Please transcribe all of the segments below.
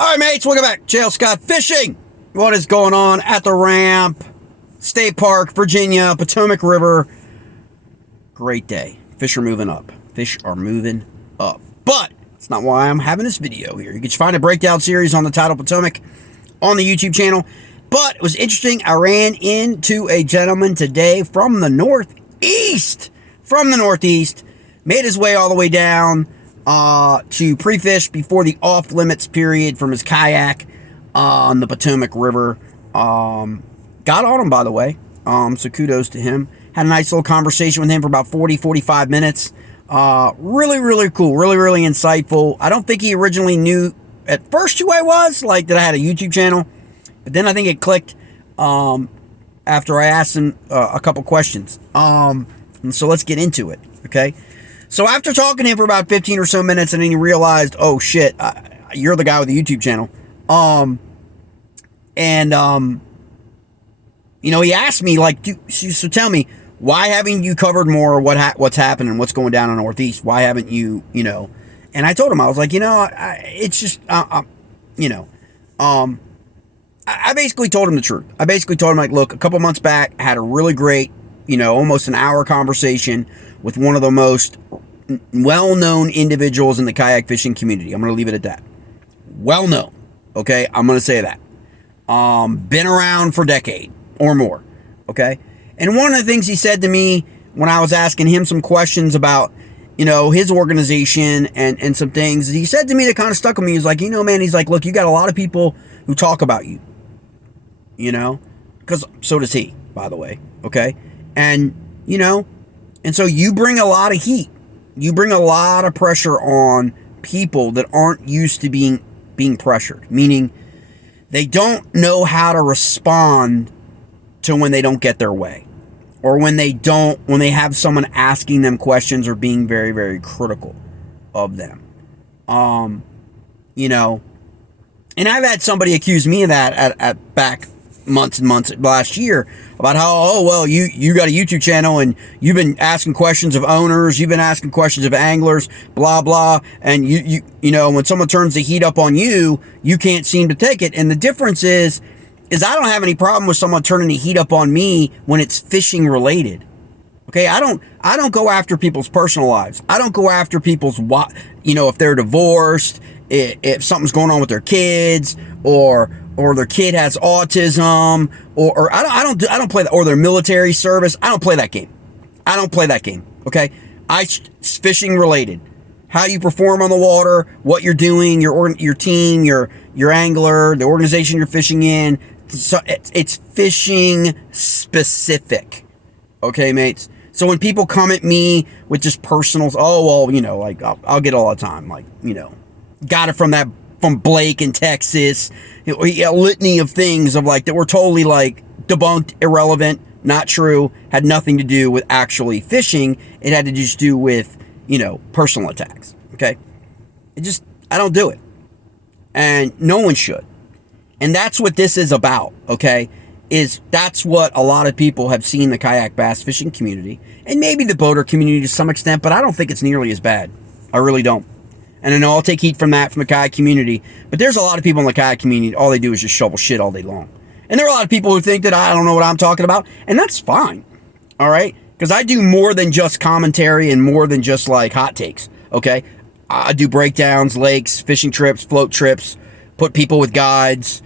All right, mates, welcome back. Jail Scott Fishing. What is going on at the ramp? State Park, Virginia, Potomac River. Great day. Fish are moving up. Fish are moving up. But it's not why I'm having this video here. You can find a breakdown series on the Tidal Potomac on the YouTube channel. But it was interesting. I ran into a gentleman today from the Northeast. Made his way all the way down to pre-fish before the off-limits period from his kayak on the Potomac River. Got on him, by the way, so kudos to him. Had a nice little conversation with him for about 40-45 minutes. Really cool, really insightful. I don't think he originally knew at first who I was, like that I had a YouTube channel, but then I think it clicked after I asked him a couple questions. And so let's get into it, okay? So after talking to him for about 15 or so minutes, and then he realized, oh shit, you're the guy with the YouTube channel. You know, he asked me, like, so tell me, why haven't you covered more what's happening, what's going down in the Northeast? Why haven't you, you know? And I told him, I was like, you know, it's just, you know, I basically told him the truth. I basically told him, like, look, a couple months back, I had a really great, you know, almost an hour conversation with one of the most well-known individuals in the kayak fishing community. I'm going to leave it at that. Well-known. Okay? I'm going to say that. Been around for a decade or more. Okay? And one of the things he said to me when I was asking him some questions about, you know, his organization and some things, he said to me that kind of stuck with me. He was like, you know, man, he's like, look, you got a lot of people who talk about you. You know? Because so does he, by the way. Okay? And, you know, and so you bring a lot of heat. You bring a lot of pressure on people that aren't used to being pressured. Meaning they don't know how to respond to when they don't get their way. Or when they have someone asking them questions or being very critical of them. You know, and I've had somebody accuse me of that at back months and months last year about how, oh, well, you got a YouTube channel and you've been asking questions of owners, you've been asking questions of anglers, blah blah, and you know, when someone turns the heat up on you, you can't seem to take it. And the difference is I don't have any problem with someone turning the heat up on me when it's fishing related. Okay, I don't go after people's personal lives. I don't go after people's, you know, if they're divorced, if something's going on with their kids, or their kid has autism, or I don't play that, or their military service. I don't play that game. Okay, it's fishing related. How you perform on the water, what you're doing, your team, your angler, the organization you're fishing in. So it's fishing specific. Okay, mates. So when people come at me with just personals, oh well, you know, like I'll get all the time, like, you know, got it from Blake in Texas, a litany of things of like that were totally like debunked, irrelevant, not true, had nothing to do with actually fishing. It had to just do with, you know, personal attacks. Okay, I don't do it, and no one should. And that's what this is about. Okay, that's what a lot of people have seen the kayak bass fishing community, and maybe the boater community to some extent, but I don't think it's nearly as bad. I really don't. And I know I'll take heat from the kayak community, but there's a lot of people in the kayak community, all they do is just shovel shit all day long. And there are a lot of people who think that I don't know what I'm talking about, and that's fine, all right? Because I do more than just commentary and more than just, like, hot takes, okay? I do breakdowns, lakes, fishing trips, float trips, put people with guides,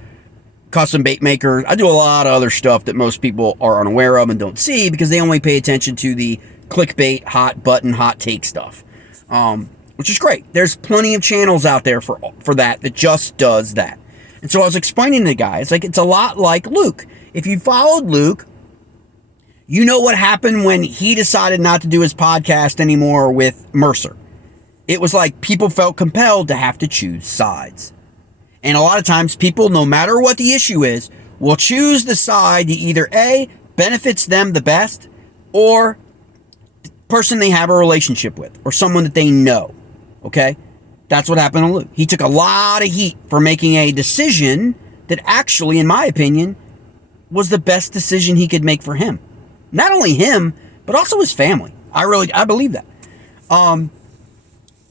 custom bait makers. I do a lot of other stuff that most people are unaware of and don't see because they only pay attention to the clickbait, hot button, hot take stuff. Which is great. There's plenty of channels out there for that just does that. And so I was explaining to the guy, it's like, it's a lot like Luke. If you followed Luke, you know what happened when he decided not to do his podcast anymore with Mercer. It was like people felt compelled to have to choose sides. And a lot of times people, no matter what the issue is, will choose the side that either A, benefits them the best, or the person they have a relationship with, or someone that they know. Okay? That's what happened to Luke. He took a lot of heat for making a decision that actually, in my opinion, was the best decision he could make for him. Not only him, but also his family. I believe that.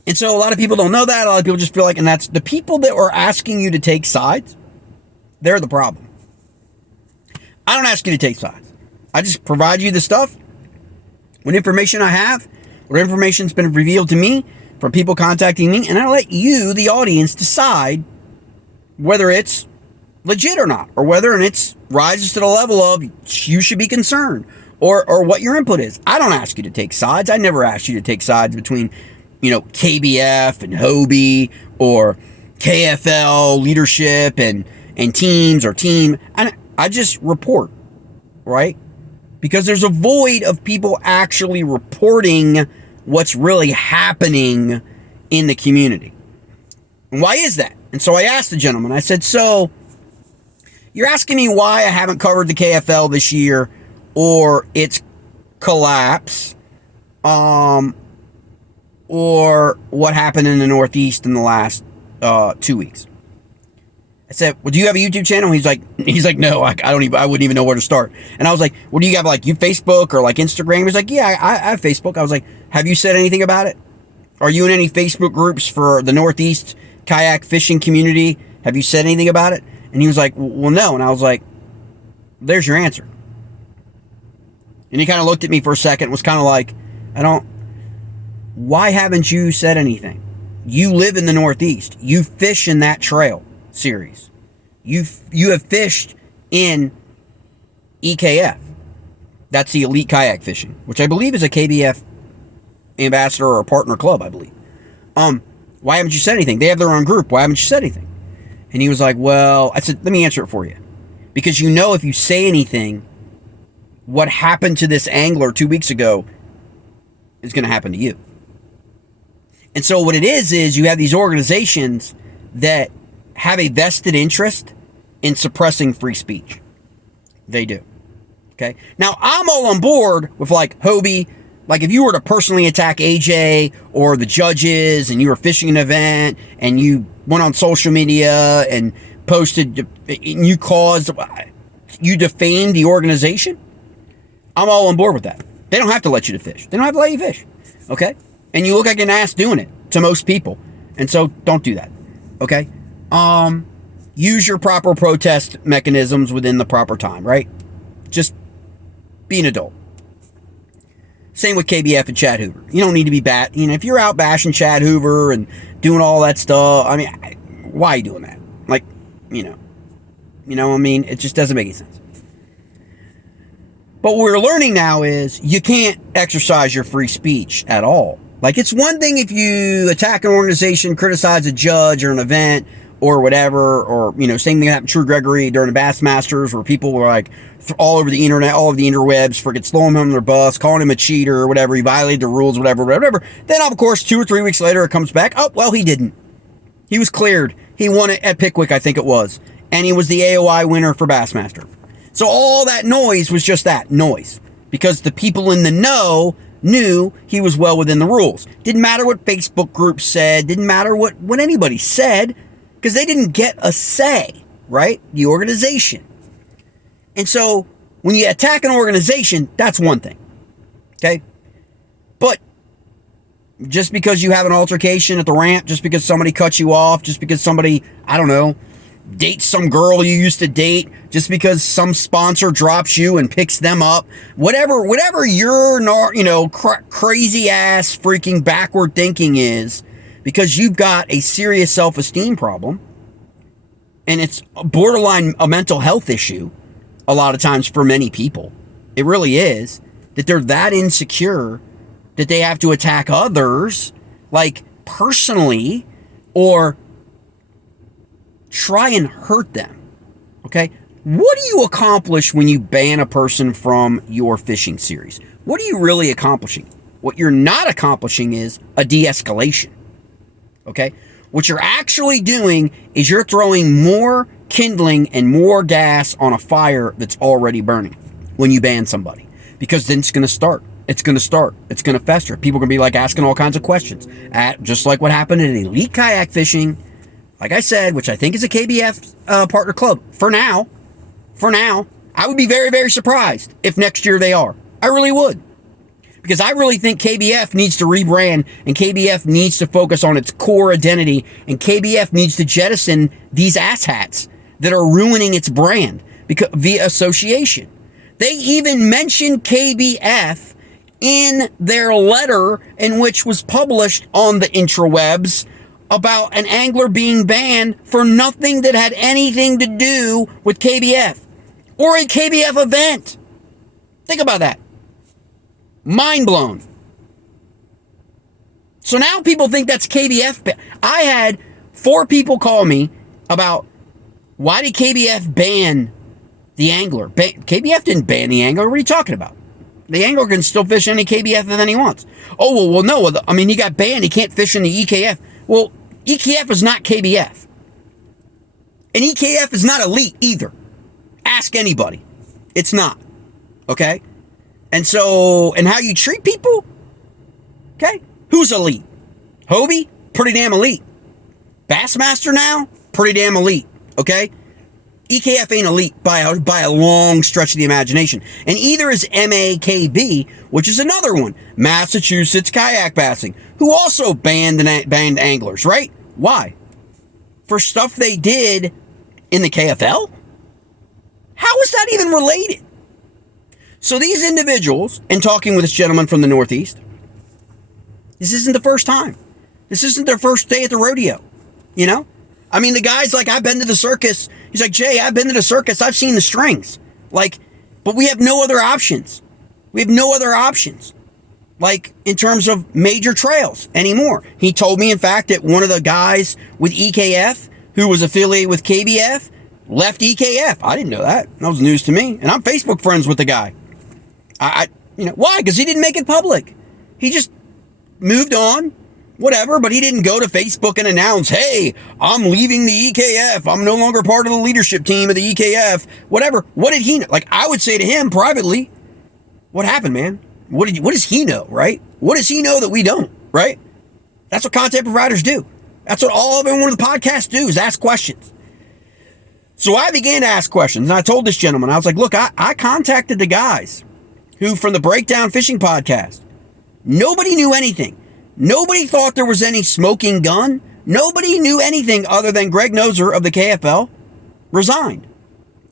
And so a lot of people don't know that. A lot of people just feel like, and that's the people that are asking you to take sides, they're the problem. I don't ask you to take sides. I just provide you the stuff, what information I have, what information's been revealed to me from people contacting me, and I let you, the audience, decide whether it's legit or not, or whether it rises to the level of you should be concerned, or what your input is. I don't ask you to take sides. I never ask you to take sides between, KBF and Hobie, or KFL leadership and teams or team. And I just report, right? Because there's a void of people actually reporting what's really happening in the community. And why is that? And so I asked the gentleman, I said, so you're asking me why I haven't covered the KFL this year, or its collapse, or what happened in the Northeast in the last 2 weeks. I said, well, do you have a YouTube channel? He's like, no, I wouldn't even know where to start. And I was like, well, do you have like you Facebook or like Instagram? He's like, yeah, I have Facebook. I was like, have you said anything about it? Are you in any Facebook groups for the Northeast kayak fishing community? Have you said anything about it? And he was like, well, no. And I was like, there's your answer. And he kind of looked at me for a second, was kind of like, why haven't you said anything? You live in the Northeast. You fish in that trail series. You have fished in EKF. That's the Elite Kayak Fishing, which I believe is a KBF ambassador or a partner club, I believe. Why haven't you said anything? They have their own group. Why haven't you said anything? And he was like, well, I said, let me answer it for you. Because if you say anything, what happened to this angler 2 weeks ago is going to happen to you. And so what it is you have these organizations that have a vested interest in suppressing free speech. They do. Okay. Now, I'm all on board with like Hobie. Like if you were to personally attack AJ or the judges and you were fishing an event and you went on social media and posted, and you defamed the organization, I'm all on board with that. They don't have to let you to fish. They don't have to let you fish. Okay? And you look like an ass doing it to most people. And so don't do that. Okay? Use your proper protest mechanisms within the proper time, right? Just be an adult. Same with KBF and Chad Hoover. You don't need to be if you're out bashing Chad Hoover and doing all that stuff, I mean, why are you doing that? Like, it just doesn't make any sense. But what we're learning now is you can't exercise your free speech at all. Like, it's one thing if you attack an organization, criticize a judge or an event or whatever, or, same thing happened to True Gregory during the Bassmasters where people were like all over the internet, all over the interwebs, freaking throwing him on their bus, calling him a cheater or whatever, he violated the rules, whatever. Then, of course, 2 or 3 weeks later, it comes back, oh, well, he didn't. He was cleared. He won it at Pickwick, I think it was. And he was the AOI winner for Bassmaster. So all that noise was just that, noise. Because the people in the know knew he was well within the rules. Didn't matter what Facebook groups said, didn't matter what anybody said, because they didn't get a say, right? The organization. And so when you attack an organization, that's one thing. Okay? But just because you have an altercation at the ramp, just because somebody cuts you off, just because somebody, dates some girl you used to date, just because some sponsor drops you and picks them up, whatever your crazy ass freaking backward thinking is, because you've got a serious self-esteem problem and it's borderline a mental health issue a lot of times for many people. It really is, that they're that insecure that they have to attack others, like personally, or try and hurt them. Okay? What do you accomplish when you ban a person from your fishing series? What are you really accomplishing? What you're not accomplishing is a de-escalation. Okay? What you're actually doing is you're throwing more kindling and more gas on a fire that's already burning when you ban somebody. Because then it's going to start. It's going to start. It's going to fester. People are going to be like asking all kinds of questions. Just like what happened in Elite Kayak Fishing, like I said, which I think is a KBF partner club. For now, I would be very, very surprised if next year they are. I really would. Because I really think KBF needs to rebrand, and KBF needs to focus on its core identity, and KBF needs to jettison these asshats that are ruining its brand because via association. They even mentioned KBF in their letter, in which was published on the intrawebs, about an angler being banned for nothing that had anything to do with KBF or a KBF event. Think about that. Mind blown. So now people think that's KBF. I had 4 people call me about, why did KBF ban the angler? KBF didn't ban the angler. What are you talking about? The angler can still fish any KBF event he wants. Oh, well, no. I mean, he got banned. He can't fish in the EKF. Well, EKF is not KBF. And EKF is not elite either. Ask anybody. It's not. Okay? And so, and how you treat people? Okay? Who's elite? Hobie? Pretty damn elite. Bassmaster now? Pretty damn elite. Okay? EKF ain't elite by a long stretch of the imagination. And either is MAKB, which is another one, Massachusetts Kayak Bassing, who also banned anglers, right? Why? For stuff they did in the KFL? How is that even related? So these individuals, and talking with this gentleman from the Northeast, this isn't the first time. This isn't their first day at the rodeo, you know? I mean, the guy's like, I've been to the circus. He's like, Jay, I've been to the circus. I've seen the strings. Like, but we have no other options. We have no other options, like in terms of major trails anymore. He told me, in fact, that one of the guys with EKF who was affiliated with KBF left EKF. I didn't know that. That was news to me. And I'm Facebook friends with the guy. Why? Because he didn't make it public. He just moved on. Whatever, but he didn't go to Facebook and announce, hey, I'm leaving the EKF. I'm no longer part of the leadership team of the EKF. Whatever. What did he know? Like, I would say to him privately, what happened, man? What does he know, right? What does he know that we don't, right? That's what content providers do. That's what all of them on the podcast do, is ask questions. So I began to ask questions, and I told this gentleman, I was like, look, I contacted the guys who, from the Breakdown Fishing podcast, nobody knew anything. Nobody thought there was any smoking gun. Nobody knew anything other than Greg Noser of the KFL resigned.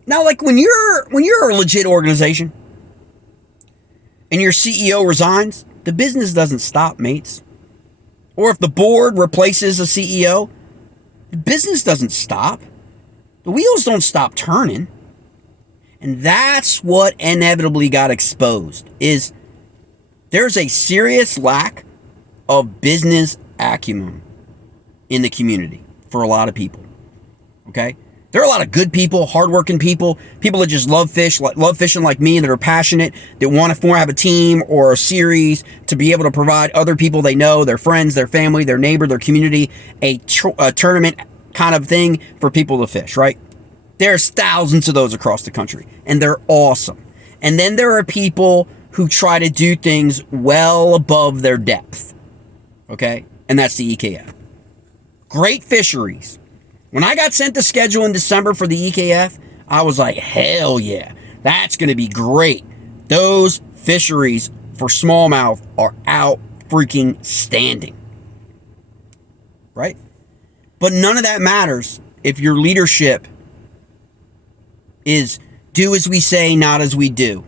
Now, like, when you're a legit organization and your CEO resigns, the business doesn't stop, mates. Or if the board replaces a CEO, the business doesn't stop. The wheels don't stop turning. And that's what inevitably got exposed, is there's a serious lack of business acumen in the community for a lot of people. Okay? There are a lot of good people, hardworking people, people that just love fishing like me, that are passionate, that want to have a team or a series to be able to provide other people they know, their friends, their family, their neighbor, their community, a tournament kind of thing for people to fish, right? There's thousands of those across the country, and they're awesome. And then there are people who try to do things well above their depth. Okay? And that's the EKF. Great fisheries. When I got sent the schedule in December for the EKF, I was like, hell yeah, that's going to be great. Those fisheries for smallmouth are out freaking standing. Right? But none of that matters if your leadership is do as we say, not as we do.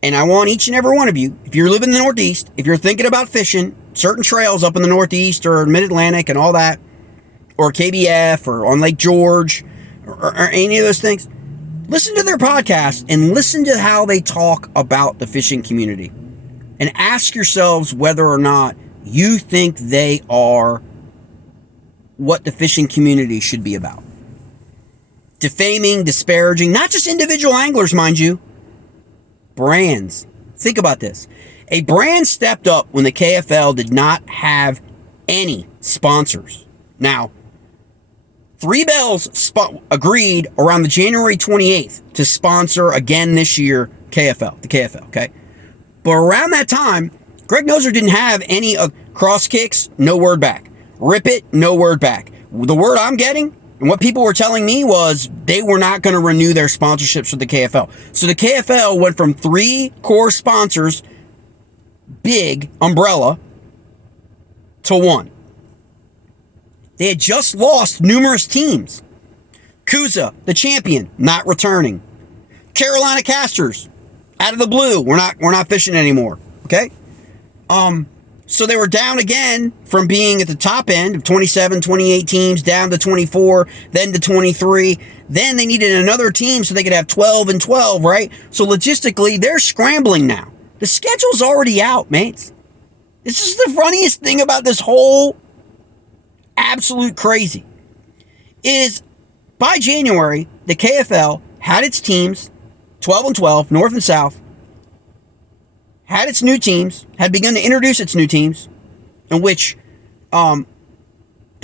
And I want each and every one of you, if you're living in the Northeast, if you're thinking about fishing certain trails up in the Northeast or Mid-Atlantic and all that, or KBF or on Lake George or any of those things, listen to their podcast and listen to how they talk about the fishing community. And ask yourselves whether or not you think they are what the fishing community should be about. Defaming, disparaging, not just individual anglers, mind you, brands. Think about this. A brand stepped up when the KFL did not have any sponsors. Now, Three Bells agreed around the January 28th to sponsor again this year the KFL, okay? But around that time, Greg Noser didn't have any cross kicks, no word back. Rip it, no word back. The word I'm getting and what people were telling me was they were not going to renew their sponsorships with the KFL. So the KFL went from 3 core sponsors big umbrella to one. They had just lost numerous teams. Kuza, the champion, not returning. Carolina Casters, out of the blue, we're not fishing anymore. Okay? So they were down again from being at the top end of 27, 28 teams, down to 24, then to 23. Then they needed another team so they could have 12 and 12, right? So logistically, they're scrambling now. The schedule's already out, mates. This is the funniest thing about this whole absolute crazy. Is by January, the KFL had its teams, 12 and 12, North and South, had its new teams, had begun to introduce its new teams, in which the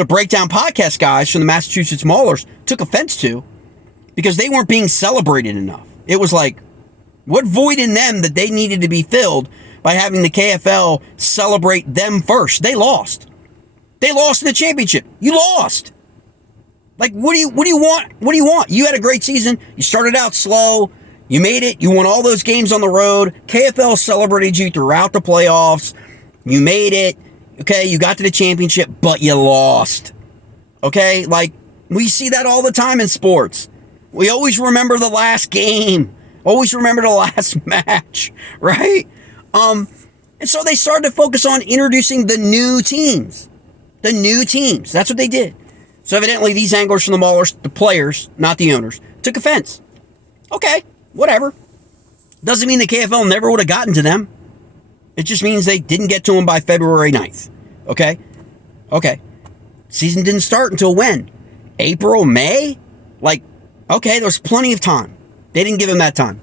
Breakdown Podcast guys from the Massachusetts Maulers took offense to because they weren't being celebrated enough. It was like, what void in them that they needed to be filled by having the KFL celebrate them first? They lost. They lost in the championship. You lost. Like, what do you want? What do you want? You had a great season. You started out slow. You made it. You won all those games on the road. KFL celebrated you throughout the playoffs. You made it. Okay, you got to the championship, but you lost. Okay, like, we see that all the time in sports. We always remember the last game. Always remember the last match, right? And so they started to focus on introducing the new teams. The new teams. That's what they did. So evidently these anglers from the Maulers, the players, not the owners, took offense. Okay, whatever. Doesn't mean the KFL never would have gotten to them. It just means they didn't get to them by February 9th. Okay? Okay. Season didn't start until when? April, May? Like, okay, there's plenty of time. They didn't give them that time.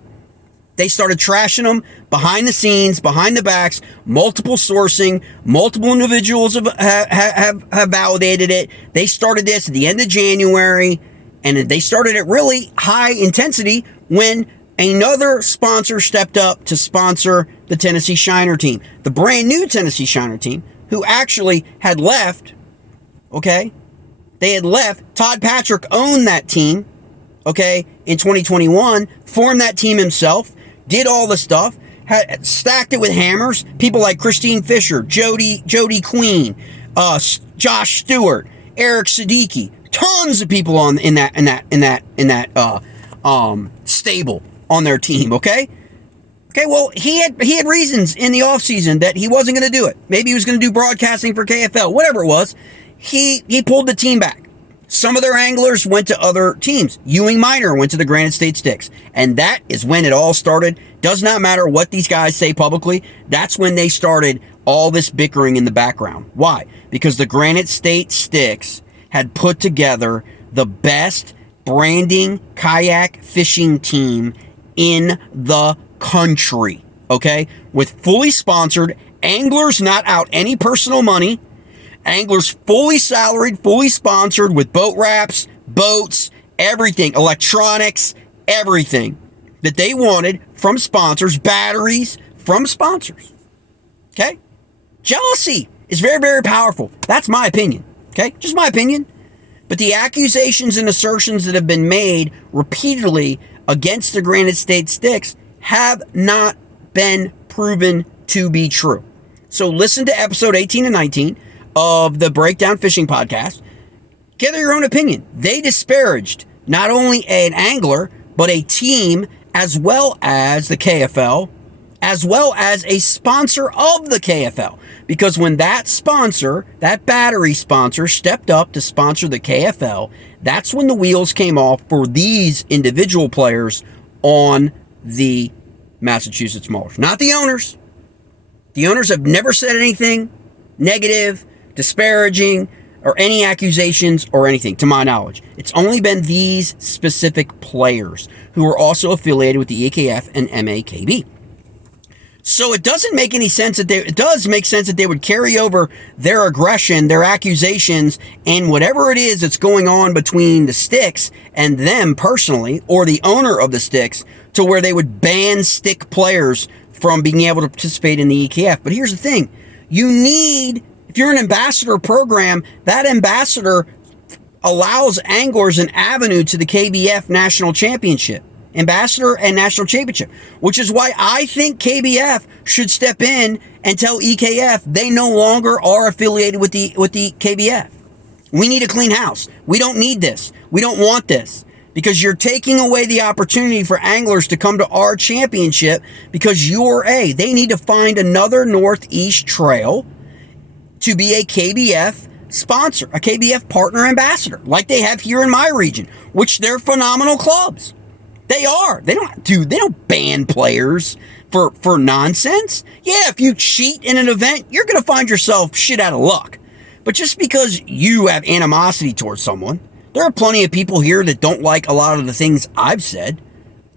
They started trashing them behind the scenes, behind the backs, multiple sourcing, multiple individuals have validated it. They started this at the end of January, and they started at really high intensity when another sponsor stepped up to sponsor the Tennessee Shiner team. The brand new Tennessee Shiner team, who actually had left, okay? They had left. Todd Patrick owned that team, okay, in 2021, formed that team himself, did all the stuff, had stacked it with hammers. People like Christine Fisher, Jody Queen, Josh Stewart, Eric Siddiqui, tons of people in that stable on their team. Okay, well, he had reasons in the offseason that he wasn't going to do it. Maybe he was going to do broadcasting for KFL, whatever it was. He pulled the team back. Some of their anglers went to other teams. Ewing Minor went to the Granite State Sticks. And that is when it all started. Does not matter what these guys say publicly. That's when they started all this bickering in the background. Why? Because the Granite State Sticks had put together the best branding kayak fishing team in the country. Okay? With fully sponsored, anglers not out any personal money, anglers fully salaried, fully sponsored with boat wraps, boats, everything, electronics, everything that they wanted from sponsors, batteries from sponsors. Okay? Jealousy is very, very powerful. That's my opinion. Okay? Just my opinion. But the accusations and assertions that have been made repeatedly against the Granite State Sticks have not been proven to be true. So listen to episode 18 and 19 of the Breakdown Fishing Podcast. Gather your own opinion. They disparaged not only an angler, but a team, as well as the KFL, as well as a sponsor of the KFL. Because when that sponsor, that battery sponsor, stepped up to sponsor the KFL, that's when the wheels came off for these individual players on the Massachusetts Maulers. Not the owners. The owners have never said anything negative, disparaging, or any accusations or anything, to my knowledge. It's only been these specific players who are also affiliated with the EKF and MAKB. So it doesn't make any sense that it does make sense that they would carry over their aggression, their accusations, and whatever it is that's going on between the Sticks and them personally, or the owner of the Sticks, to where they would ban stick players from being able to participate in the EKF. But here's the thing. You need, if you're an ambassador program, that ambassador allows anglers an avenue to the KBF National Championship. ambassador and national championship, which is why I think KBF should step in and tell EKF they no longer are affiliated with the KBF. We need a clean house. We don't need this. We don't want this. Because you're taking away the opportunity for anglers to come to our championship because they need to find another Northeast trail to be a KBF sponsor, a KBF partner ambassador, like they have here in my region, which they're phenomenal clubs. They are. They don't ban players for nonsense. Yeah, if you cheat in an event, you're going to find yourself shit out of luck. But just because you have animosity towards someone, there are plenty of people here that don't like a lot of the things I've said.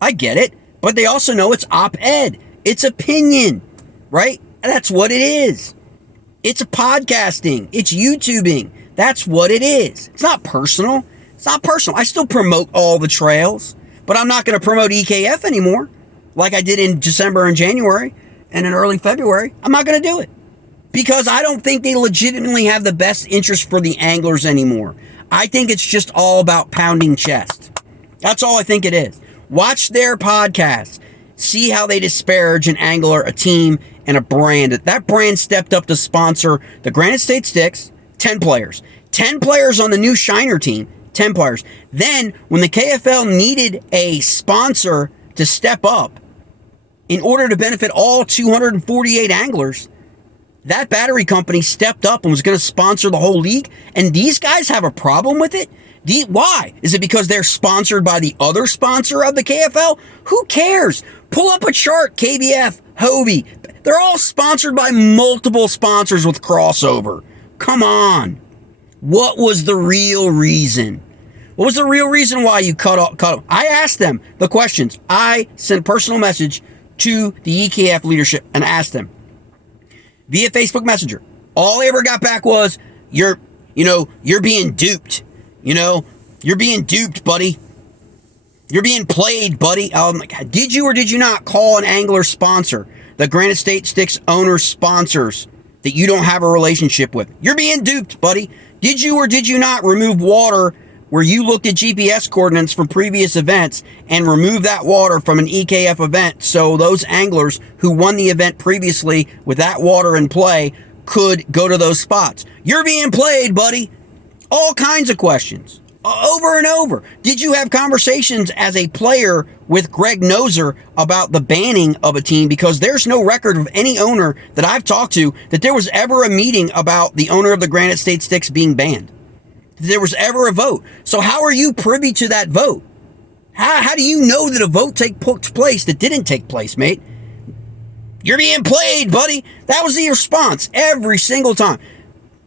I get it. But they also know it's op-ed. It's opinion, right? That's what it is. It's podcasting. It's YouTubing. That's what it is. It's not personal. It's not personal. I still promote all the trails, but I'm not going to promote EKF anymore like I did in December and January and in early February. I'm not going to do it because I don't think they legitimately have the best interest for the anglers anymore. I think it's just all about pounding chest. That's all I think it is. Watch their podcasts. See how they disparage an angler, a team, and a brand. That brand stepped up to sponsor the Granite State Sticks, 10 players. 10 players on the new Shiner team, 10 players. Then, when the KFL needed a sponsor to step up in order to benefit all 248 anglers, that battery company stepped up and was going to sponsor the whole league, and these guys have a problem with it? Why? Is it because they're sponsored by the other sponsor of the KFL? Who cares? Pull up a chart, KBF, Hobie. They're all sponsored by multiple sponsors with crossover. Come on. What was the real reason? What was the real reason why you cut them? I asked them the questions. I sent a personal message to the EKF leadership and asked them via Facebook Messenger. All I ever got back was, you're being duped. You're being duped, buddy. You're being played, buddy. Did you or did you not call an angler sponsor, the Granite State Sticks owner sponsors that you don't have a relationship with? You're being duped, buddy. Did you or did you not remove water where you looked at GPS coordinates from previous events and remove that water from an EKF event so those anglers who won the event previously with that water in play could go to those spots? You're being played, buddy. All kinds of questions. Over and over. Did you have conversations as a player with Greg Noser about the banning of a team? Because there's no record of any owner that I've talked to that there was ever a meeting about the owner of the Granite State Sticks being banned. There was ever a vote. So how are you privy to that vote? How do you know that a vote took place that didn't take place, mate? You're being played, buddy. That was the response every single time.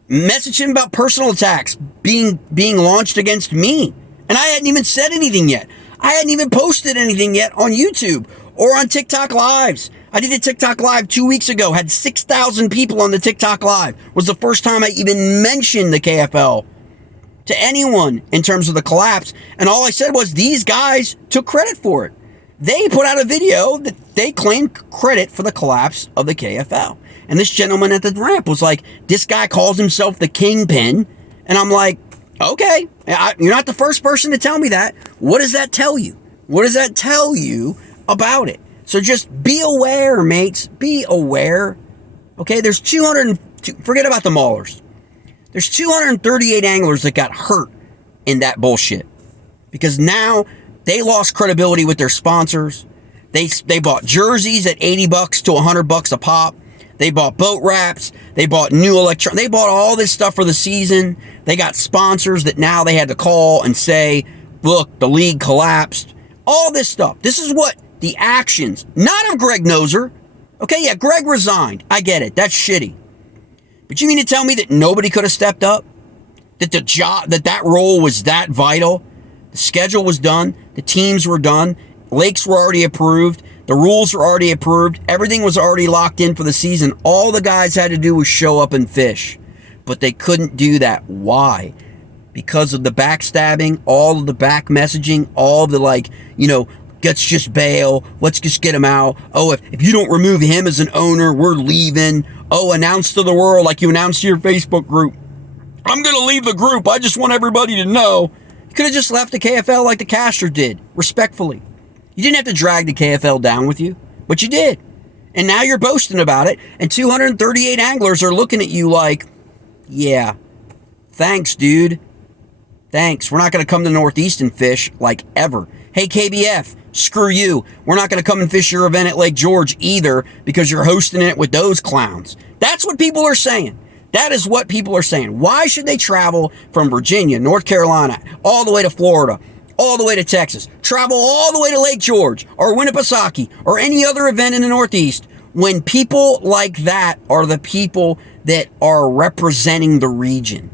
Message him about personal attacks being launched against me. And I hadn't even said anything yet. I hadn't even posted anything yet on YouTube or on TikTok Lives. I did a TikTok Live 2 weeks ago, had 6,000 people on the TikTok Live. Was the first time I even mentioned the KFL to anyone in terms of the collapse. And all I said was these guys took credit for it. They put out a video that they claimed credit for the collapse of the KFL. And this gentleman at the ramp was like, this guy calls himself the Kingpin. And I'm like, okay, you're not the first person to tell me that. What does that tell you? What does that tell you about it? So just be aware, mates. Be aware. Okay, there's forget about the maulers. There's 238 anglers that got hurt in that bullshit. Because now they lost credibility with their sponsors. They bought jerseys at $80 to $100 a pop. They bought boat wraps. They bought new they bought all this stuff for the season. They got sponsors that now they had to call and say, look, the league collapsed. All this stuff. This is what the actions, not of Greg Noser. Okay, yeah, Greg resigned. I get it. That's shitty. But you mean to tell me that nobody could have stepped up? That the job, that role was that vital? The schedule was done. The teams were done. Lakes were already approved. The rules were already approved. Everything was already locked in for the season. All the guys had to do was show up and fish. But they couldn't do that. Why? Because of the backstabbing, all of the back messaging, all the let's just bail. Let's just get him out. Oh, if you don't remove him as an owner, we're leaving. Oh, announce to the world like you announced to your Facebook group. I'm going to leave the group. I just want everybody to know. You could have just left the KFL like the Caster did, respectfully. You didn't have to drag the KFL down with you, but you did. And now you're boasting about it, and 238 anglers are looking at you like, yeah, thanks, dude. Thanks. We're not going to come to the Northeast and fish, like, ever. Hey, KBF, screw you. We're not going to come and fish your event at Lake George either because you're hosting it with those clowns. That's what people are saying. That is what people are saying. Why should they travel from Virginia, North Carolina, all the way to Florida, all the way to Texas, travel all the way to Lake George or Winnipesaukee or any other event in the Northeast when people like that are the people that are representing the region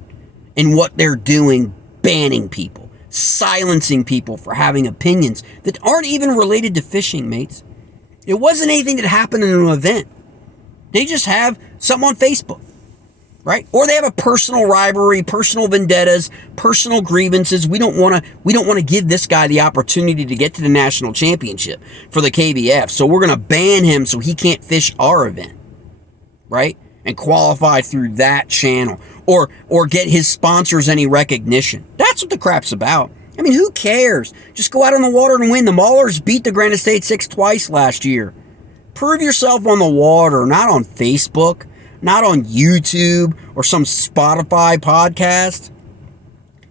in what they're doing, banning people, silencing people for having opinions that aren't even related to fishing, mates. It wasn't anything that happened in an event. They just have something on Facebook, right? Or they have a personal rivalry, personal vendettas, personal grievances. We don't want to give this guy the opportunity to get to the national championship for the KBF. So we're going to ban him so he can't fish our event, right? And qualify through that channel or get his sponsors any recognition. That's what the crap's about. I mean, who cares? Just go out on the water and win. The Maulers beat the Granite State 6 twice last year. Prove yourself on the water, not on Facebook, not on YouTube or some Spotify podcast.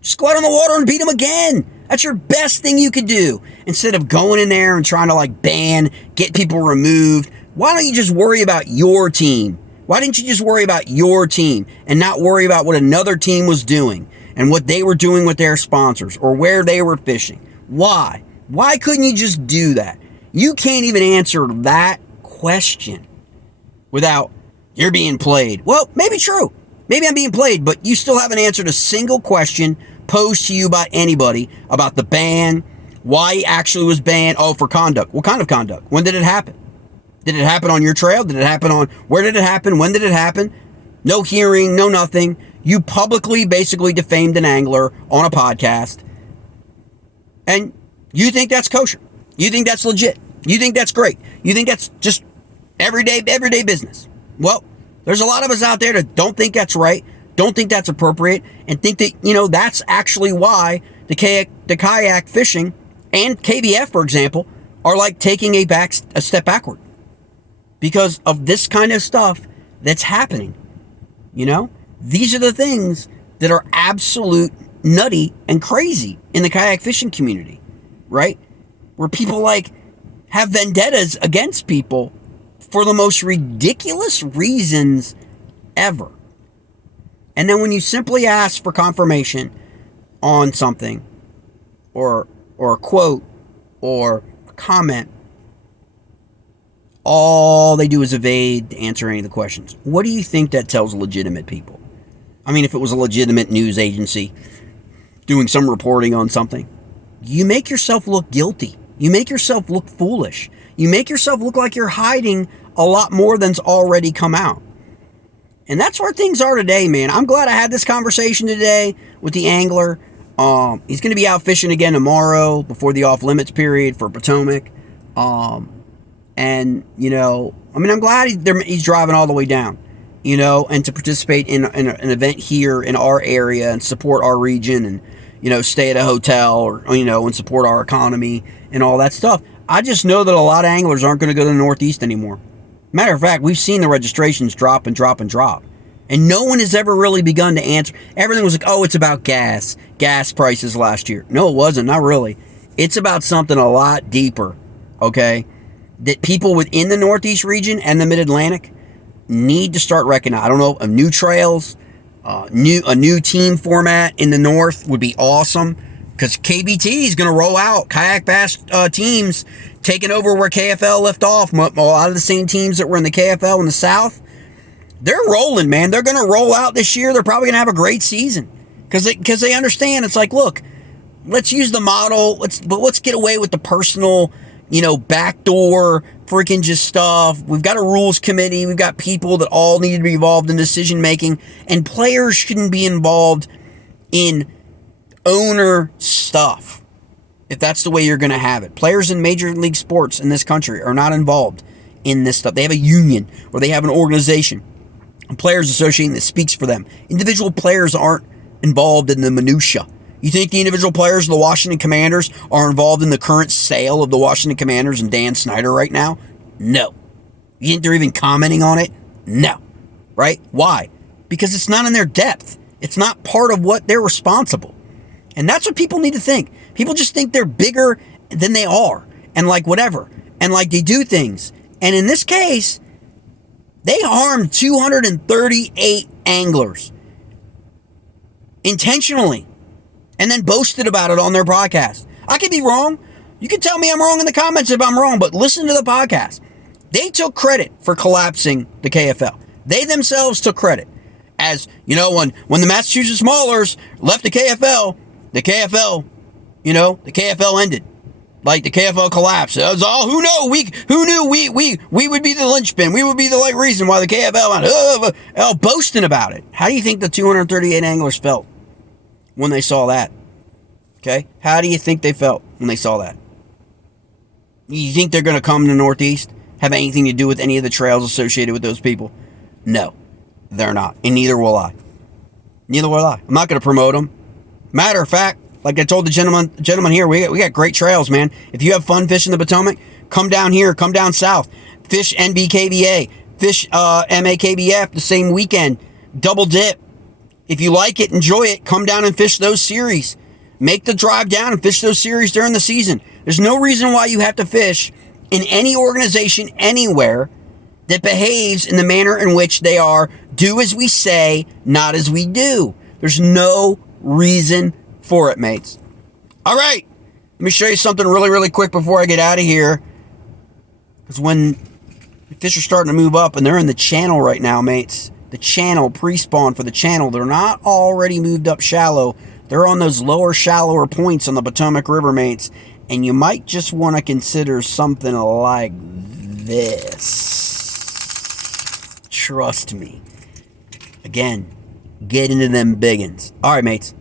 Just go out on the water and beat them again. That's your best thing you could do. Instead of going in there and trying to like ban, get people removed. Why don't you just worry about your team? Why didn't you just worry about your team and not worry about what another team was doing and what they were doing with their sponsors or where they were fishing? Why? Why couldn't you just do that? You can't even answer that question without you're being played. Well, maybe true. Maybe I'm being played, but you still haven't answered a single question posed to you by anybody about the ban, why he actually was banned. Oh, for conduct. What kind of conduct? When did it happen? Did it happen on your trail? Did it happen on, where did it happen? When did it happen? No hearing, no nothing. You publicly basically defamed an angler on a podcast. And you think that's kosher. You think that's legit. You think that's great. You think that's just everyday business. Well, there's a lot of us out there that don't think that's right, don't think that's appropriate, and think that, that's actually why the kayak fishing and KBF, for example, are like taking a step backward. Because of this kind of stuff that's happening. These are the things that are absolute nutty and crazy in the kayak fishing community, right? Where people like have vendettas against people for the most ridiculous reasons ever. And then when you simply ask for confirmation on something or a quote or a comment, all they do is evade to answer any of the questions. What do you think that tells legitimate people? I mean, if it was a legitimate news agency doing some reporting on something, you make yourself look guilty. You make yourself look foolish. You make yourself look like you're hiding a lot more than's already come out. And that's where things are today, man. I'm glad I had this conversation today with the angler. He's going to be out fishing again tomorrow before the off-limits period for Potomac. And, I'm glad he's driving all the way down, and to participate in an event here in our area and support our region and, stay at a hotel or, and support our economy and all that stuff. I just know that a lot of anglers aren't going to go to the Northeast anymore. Matter of fact, we've seen the registrations drop and drop and drop. And no one has ever really begun to answer. Everything was like, oh, it's about gas prices last year. No, it wasn't. Not really. It's about something a lot deeper, okay? That people within the Northeast region and the Mid-Atlantic need to start recognizing. I don't know, new trails, a new team format in the North would be awesome because KBT is going to roll out kayak bass teams taking over where KFL left off. A lot of the same teams that were in the KFL in the South, they're rolling, man. They're going to roll out this year. They're probably going to have a great season because they understand. It's like, look, let's use the model. Let's get away with the personal, backdoor freaking just stuff. We've got a rules committee. We've got people that all need to be involved in decision making, and players shouldn't be involved in owner stuff. If that's the way you're going to have it. Players in major league sports in this country are not involved in this stuff. They have a union or they have an organization, a players association that speaks for them. Individual players aren't involved in the minutia. You think the individual players of the Washington Commanders are involved in the current sale of the Washington Commanders and Dan Snyder right now? No. You think they're even commenting on it? No. Right? Why? Because it's not in their depth. It's not part of what they're responsible. And that's what people need to think. People just think they're bigger than they are. And like whatever. And like they do things. And in this case, they harmed 238 anglers. Intentionally. And then boasted about it on their podcast. I could be wrong. You can tell me I'm wrong in the comments if I'm wrong. But listen to the podcast. They took credit for collapsing the KFL. They themselves took credit. As, you know, when the Massachusetts Maulers left the KFL, the KFL ended. Like the KFL collapsed. It was all, who knew we would be the linchpin. We would be the reason why the KFL went, boasting about it. How do you think the 238 anglers felt when they saw that? Okay? How do you think they felt when they saw that? You think they're going to come to the Northeast? Have anything to do with any of the trails associated with those people? No, they're not. And neither will I. Neither will I. I'm not going to promote them. Matter of fact, like I told the gentleman here, we got great trails, man. If you have fun fishing the Potomac, come down here, come down south. Fish NBKBA, fish MAKBF the same weekend. Double dip. If you like it, enjoy it, come down and fish those series. Make the drive down and fish those series during the season. There's no reason why you have to fish in any organization anywhere that behaves in the manner in which they are do as we say, not as we do. There's no reason for it, mates. All right. Let me show you something really, really quick before I get out of here. Because when the fish are starting to move up and they're in the channel right now, mates, the channel, pre-spawn for the channel, they're not already moved up shallow. They're on those lower, shallower points on the Potomac River, mates. And you might just want to consider something like this. Trust me. Again, get into them biggins. All right, mates.